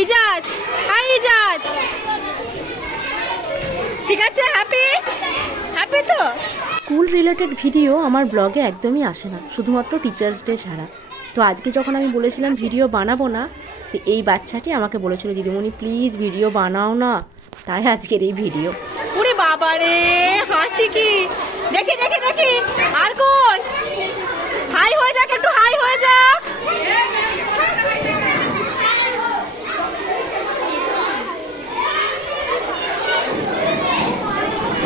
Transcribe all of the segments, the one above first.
Ijaz, high Ijaz, ঠিক আছে? Happy happy তো? স্কুল রিলেটেড ভিডিও আমার ব্লগে একদমই আসে না, শুধুমাত্র টিচার্স ডে ছাড়া। তো আজকে যখন আমি বলেছিলাম ভিডিও বানাবো না, তো এই বাচ্চাটি আমাকে বলেছিল দিদিমণি প্লিজ ভিডিও বানাও না, তাই আজকের এই ভিডিও। ওরে বাবা রে, হাসি কি! দেখি দেখি দেখি, আর কই? হাই হয়ে যাক, একটু হাই হয়ে যাক।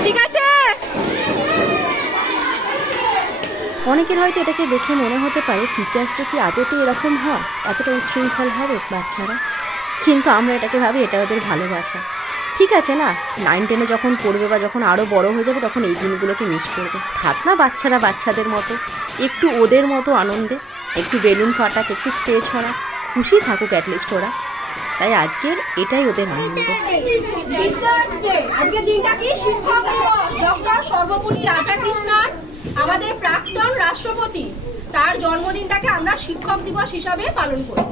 ঠিক আছে? অনেকের হয়তো এটাকে দেখে মনে হতে পারে টিচার্সটা কি আদতে এরকম হয়, এতটা উচ্ছৃঙ্খল হবে বাচ্চারা, কিন্তু আমরা এটাকে ভাবি এটা ওদের ভালোবাসা। ঠিক আছে না, 9-10-এ যখন পড়বে বা যখন আরও বড় হয়ে যাবে তখন এই দিনগুলোকে মিস করবে। থাক না বাচ্চারা বাচ্চাদের মতো, একটু ওদের মতো আনন্দে, একটু বেলুন ফাটাক, একটু স্প্রে ছড়া, খুশি থাকুক অ্যাটলিস্ট ওরা। তাই আজকের এটাই ওদের আনন্দ। টিচার্স ডে, আজকের দিনটা কি শিক্ষক দিবস। ডক্টর সর্বপল্লী রাধাকৃষ্ণন, আমাদের প্রাক্তন রাষ্ট্রপতি, তার জন্মদিনটাকে আমরা শিক্ষক দিবস হিসাবে পালন করি।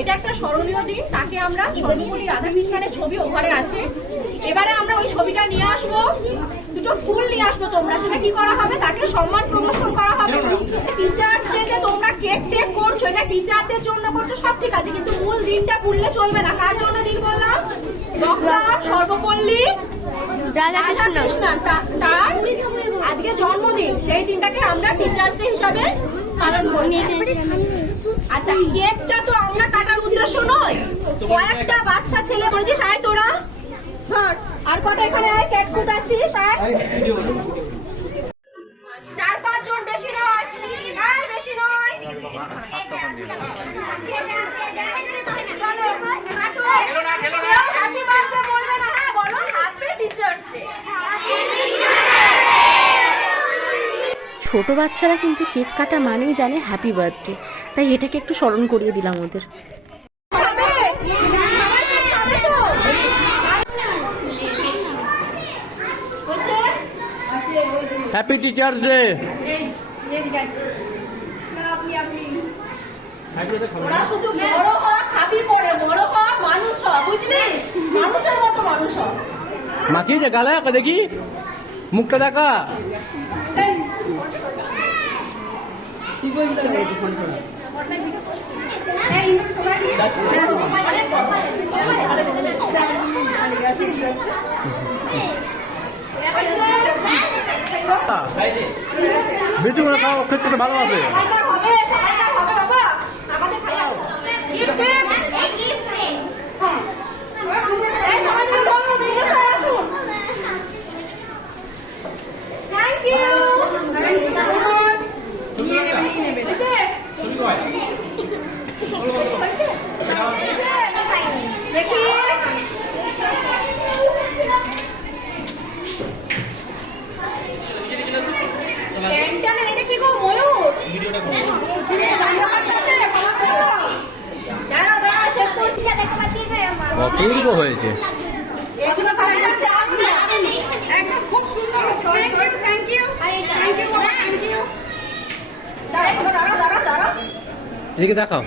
এটা একটা স্মরণীয় দিন। তাকে আমরা সর্বপল্লী রাধাকৃষ্ণনের ছবি ওখানে আছে, এবারে আমরা ওই ছবিটা নিয়ে আসবো, দুটো ফুল নিয়ে আসবো। তোমরা সেটা কি করা হবে, তাকে সম্মান প্রদর্শন করা হবে। টিচার্স ডেতে তোমরা কেক টেক করছো, এটা টিচারদের জন্য করছো, সব ঠিক আছে, কিন্তু মূল দিনটা ভুললে চলবে না। কার জন্য দিন বললাম? ডক্টর সর্বপল্লী রাধাকৃষ্ণন, তার আজকে জন্মদিন। সেই দিনটাকে আমরা টিচার্স ডে হিসাবে পালন করি। আচ্ছা, কেকটা তো আমরা কাটার উদ্দেশ্য নয়, কয়েকটা বাচ্চা ছেলে বলেছিস আয় তোরা, আর কটা এখানে আয়, ক্যাটকুট আছিস আয়, 4-5 জন, বেশি নয়, বেশি নয়। চলো হ্যাপি বার্থডে বলবে না? হ্যাঁ বলো, হ্যাপি টিচার্স ডে। ছোট বাচ্চারা কিন্তু কেক কাটা মানেই জানে হ্যাপি বার্থডে, তাই এটাকে একটু স্মরণ করিয়ে দিলাম ওদের। Happy teachers day. ওরা শুধু বড় হওয়া খাবি পড়ে, বড় হওয়া মানুষ হওয়া, বুঝলি? মানুষের মতো মানুষ হওয়া। মাখিয়েছে গালে, দেখি মুখটা দেখা। বেশি করে খাও, খেতে ভালো আছে। অপূর্ব হয়েছে। এদিকে দেখাও।